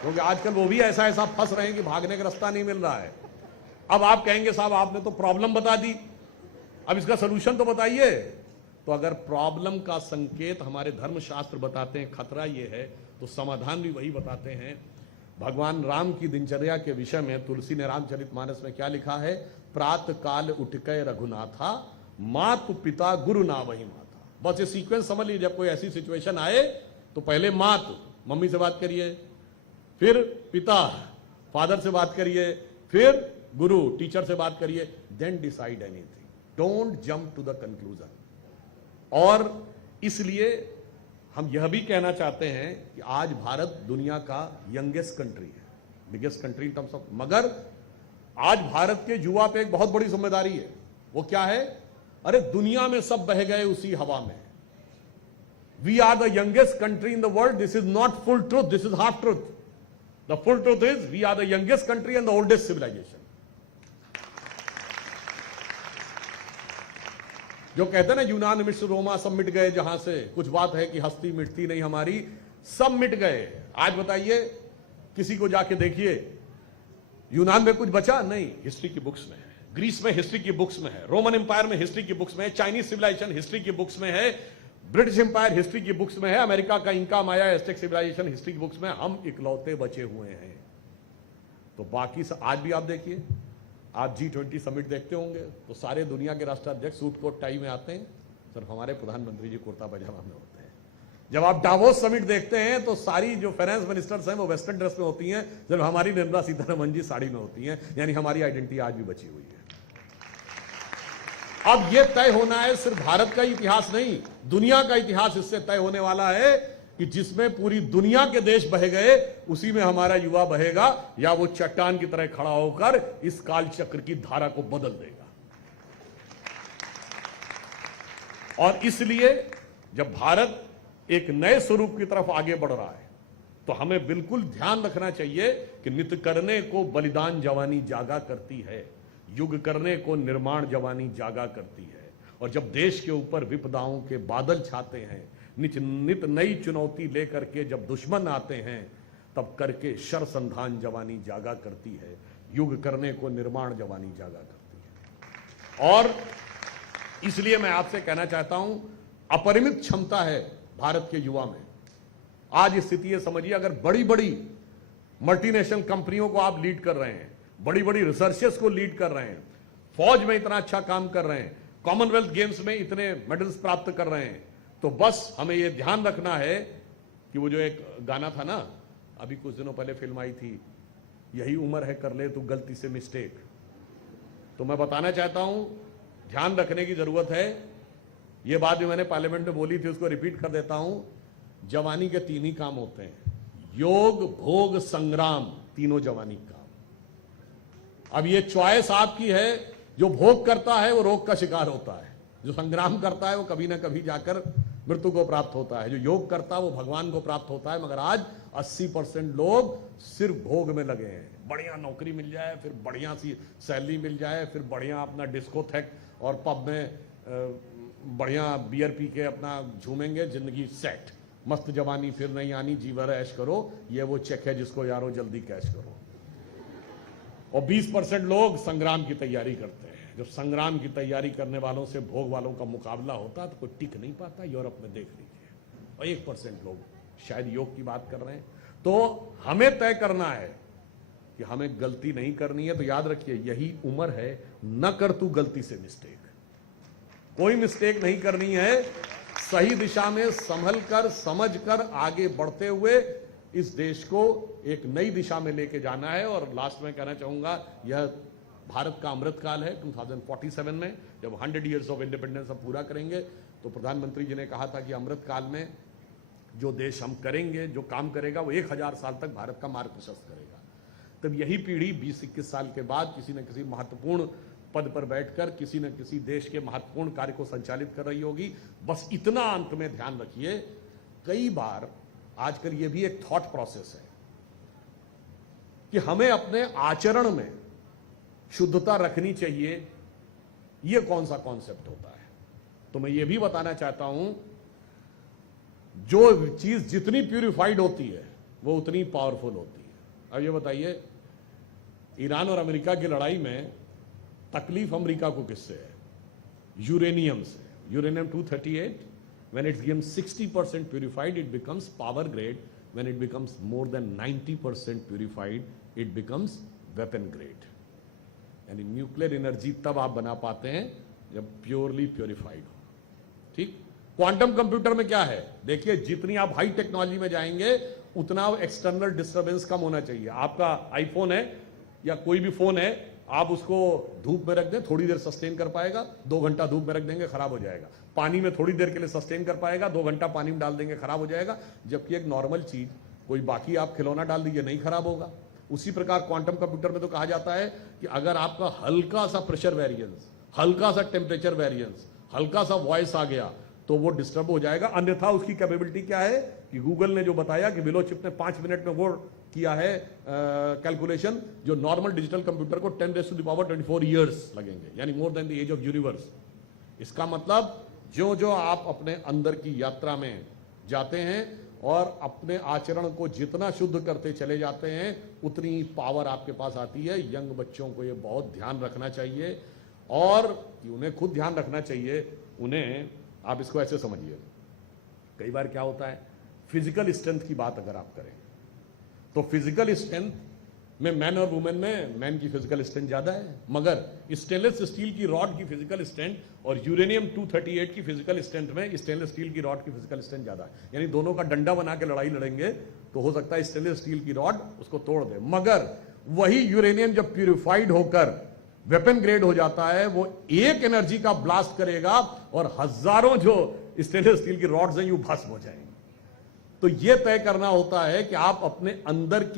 क्योंकि आजकल वो भी ऐसा ऐसा फंस रहे हैं कि भागने का रास्ता नहीं मिल रहा है। अब आप कहेंगे साहब आपने तो प्रॉब्लम बता दी, अब इसका सोल्यूशन तो बताइए। तो अगर प्रॉब्लम का संकेत हमारे धर्मशास्त्र बताते हैं खतरा ये है, तो समाधान भी वही बताते हैं। भगवान राम की दिनचर्या के विषय में तुलसी ने रामचरितमानस में क्या लिखा है? प्रातः काल उठके रघुनाथा, मातु पिता गुरु ना वही माता। बस ये सीक्वेंस समझ लीजिए। जब कोई ऐसी सिचुएशन आए तो पहले मातु मम्मी से बात करिए, फिर पिता फादर से बात करिए, फिर गुरु टीचर से बात करिए, then decide anything. Don't jump to the conclusion. और इसलिए हम यह भी कहना चाहते हैं कि आज भारत दुनिया का यंगेस्ट कंट्री है, biggest country in terms of, मगर आज भारत के युवा पे एक बहुत बड़ी जिम्मेदारी है। वो क्या है? अरे दुनिया में सब बह गए उसी हवा में। We are the youngest country in the world. This is not full truth, this is half truth. The full truth is we are the youngest country and the oldest civilization. जो कहते हैं ना यूनान मिस्र रोमा सब मिट गए, जहां से कुछ बात है कि हस्ती मिटती नहीं हमारी, सब मिट गए। आज बताइए, किसी को जाके देखिए यूनान में कुछ बचा नहीं? हिस्ट्री की बुक्स में है, ग्रीस में हिस्ट्री की बुक्स में है, रोमन एम्पायर में हिस्ट्री की बुक्स में है, चाइनीज सिविलाइजेशन हिस्ट्री की बुक्स में है, ब्रिटिश एम्पायर हिस्ट्री की बुक्स में है, अमेरिका का इंका माया एस्टेक सिविलाइजेशन हिस्ट्री की बुक्स में। हम इकलौते बचे हुए हैं। तो बाकी आज भी आप देखिए, आप G20 समिट देखते होंगे तो सारे दुनिया के राष्ट्राध्यक्ष सूट कोट टाई में आते हैं, सिर्फ हमारे प्रधानमंत्री जी कुर्ता पजामा में होते हैं। जब आप डावोस समिट देखते हैं तो सारी जो फाइनेंस मिनिस्टर्स हैं वो वेस्टर्न ड्रेस में होती हैं, सिर्फ हमारी निर्मला सीतारमण जी साड़ी में होती हैं। यानी हमारी आइडेंटिटी आज भी बची हुई है। अब यह तय होना है, सिर्फ भारत का इतिहास नहीं, दुनिया का इतिहास इससे तय होने वाला है कि जिसमें पूरी दुनिया के देश बह गए, उसी में हमारा युवा बहेगा, या वो चट्टान की तरह खड़ा होकर इस काल चक्र की धारा को बदल देगा। और इसलिए जब भारत एक नए स्वरूप की तरफ आगे बढ़ रहा है, तो हमें बिल्कुल ध्यान रखना चाहिए कि नित करने को बलिदान जवानी जागा करती है, युग करने को निर्माण जवानी जागा करती है। और जब देश के ऊपर विपदाओं के बादल छाते हैं, नित नई चुनौती लेकर के जब दुश्मन आते हैं, तब करके शर संधान जवानी जागा करती है, युग करने को निर्माण जवानी जागा करती है। और इसलिए मैं आपसे कहना चाहता हूं, अपरिमित क्षमता है भारत के युवा में। आज स्थिति ये समझिए, अगर बड़ी बड़ी मल्टीनेशनल कंपनियों को आप लीड कर रहे हैं, बड़ी बड़ी रिसर्चेस को लीड कर रहे हैं, फौज में इतना अच्छा काम कर रहे हैं, कॉमनवेल्थ गेम्स में इतने मेडल्स प्राप्त कर रहे हैं, तो बस हमें यह ध्यान रखना है कि वो जो एक गाना था ना, अभी कुछ दिनों पहले फिल्म आई थी, यही उम्र है कर ले तू गलती से मिस्टेक। तो मैं बताना चाहता हूं, ध्यान रखने की जरूरत है। यह बात भी मैंने पार्लियामेंट में बोली थी, उसको रिपीट कर देता हूं। जवानी के 3 ही काम होते हैं, योग भोग संग्राम, तीनों जवानी काम। अब ये चॉइस आपकी है। जो भोग करता है वो रोग का शिकार होता है, जो संग्राम करता है वो कभी ना कभी जाकर मृत्यु को प्राप्त होता है, जो योग करता है वो भगवान को प्राप्त होता है। मगर आज 80% लोग सिर्फ भोग में लगे हैं। बढ़िया नौकरी मिल जाए, फिर बढ़िया सी सैलरी मिल जाए, फिर बढ़िया अपना डिस्कोथेक और पब में बढ़िया बियर पी के अपना झूमेंगे, जिंदगी सेट, मस्त जवानी फिर नहीं आनी, जीवर ऐश करो, ये वो चेक है जिसको यारो जल्दी कैश करो। और 20% लोग संग्राम की तैयारी करते हैं। जब संग्राम की तैयारी करने वालों से भोग वालों का मुकाबला होता है तो कोई टिक नहीं पाता, यूरोप में देख लीजिए। और 1% लोग शायद योग की बात कर रहे हैं। तो हमें तय करना है कि हमें गलती नहीं करनी है। तो याद रखिए, यही उम्र है, न कर तू गलती से मिस्टेक। कोई मिस्टेक नहीं करनी है, सही दिशा में संभल कर समझ कर आगे बढ़ते हुए इस देश को एक नई दिशा में लेके जाना है। और लास्ट में कहना चाहूंगा, यह भारत का अमृत काल है। 2047 में जब 100 ईयर्स ऑफ इंडिपेंडेंस हम पूरा करेंगे, तो प्रधानमंत्री जी ने कहा था कि अमृत काल में जो देश हम करेंगे, जो काम करेगा, वो 1000 साल तक भारत का मार्ग प्रशस्त करेगा। तब यही पीढ़ी 20-21 साल के बाद किसी न किसी महत्वपूर्ण पद पर बैठकर किसी न किसी देश के महत्वपूर्ण कार्य को संचालित कर रही होगी। बस इतना अंत में ध्यान रखिए, कई बार आजकल ये भी एक थॉट प्रोसेस है कि हमें अपने आचरण में शुद्धता रखनी चाहिए। ये कौन सा कॉन्सेप्ट होता है? तो मैं ये भी बताना चाहता हूं, जो चीज जितनी प्यूरिफाइड होती है वो उतनी पावरफुल होती है। अब ये बताइए, ईरान और अमेरिका की लड़ाई में तकलीफ अमेरिका को किससे है? यूरेनियम से। Uranium 238, when it's given 60% purified, it becomes power grade. When it becomes more than 90% purified, it becomes weapon grade. यानी न्यूक्लियर एनर्जी तब आप बना पाते हैं जब प्योरली प्योरिफाइड हो। ठीक, क्वांटम कंप्यूटर में क्या है? देखिए, जितनी आप हाई टेक्नोलॉजी में जाएंगे उतना एक्सटर्नल डिस्टर्बेंस कम होना चाहिए। आपका आईफोन है या कोई भी फोन है, आप उसको धूप में रख दें, थोड़ी देर सस्टेन कर पाएगा, 2 घंटा धूप में रख देंगे खराब हो जाएगा। पानी में थोड़ी देर के लिए सस्टेन कर पाएगा, 2 घंटा पानी में डाल देंगे खराब हो जाएगा। जबकि एक नॉर्मल चीज, कोई बाकी आप खिलौना डाल दीजिए, नहीं खराब होगा। उसी प्रकार क्वांटम कंप्यूटर में तो कहा जाता है कि अगर आपका हल्का सा प्रेशर वेरिएंस, हल्का सा टेम्परेचर वेरिएंस, हल्का सा वॉइस आ गया तो वो डिस्टर्ब हो जाएगा। अन्यथा उसकी कैपेबिलिटी क्या है कि गूगल ने जो बताया कि विलोचिप ने 5 मिनट में वो किया है कैलकुलेशन, जो नॉर्मल डिजिटल कंप्यूटर को 10⁻⁴ ईयर्स लगेंगे, यानी more than the age of universe. इसका मतलब जो जो आप अपने अंदर की यात्रा में जाते हैं और अपने आचरण को जितना शुद्ध करते चले जाते हैं, उतनी पावर आपके पास आती है। यंग बच्चों को ये बहुत ध्यान रखना चाहिए, और उन्हें खुद ध्यान रखना चाहिए। उन्हें आप इसको ऐसे समझिए, कई बार क्या होता है, फिजिकल स्ट्रेंथ की बात अगर आप करें तो फिजिकल स्ट्रेंथ में मैन और वुमेन में मैन की फिजिकल स्ट्रेंथ ज्यादा है, मगर स्टेनलेस स्टील की रॉड की फिजिकल स्ट्रेंथ और यूरेनियम 238 की फिजिकल स्ट्रेंथ में स्टेनलेस स्टील की रॉड की फिजिकल स्ट्रेंथ ज्यादा है। यानी दोनों का डंडा बना के लड़ाई लड़ेंगे तो हो सकता है स्टेनलेस स्टील की रॉड उसको तोड़ दे, मगर वही यूरेनियम जब प्यूरिफाइड होकर वेपन ग्रेड हो जाता है, वो एक एनर्जी का ब्लास्ट करेगा और हजारों जो स्टेनलेस स्टील की रॉड्स हैं, यूं भस्म हो जाएंगे। तो यह तय करना होता है कि आप अपने अंदर की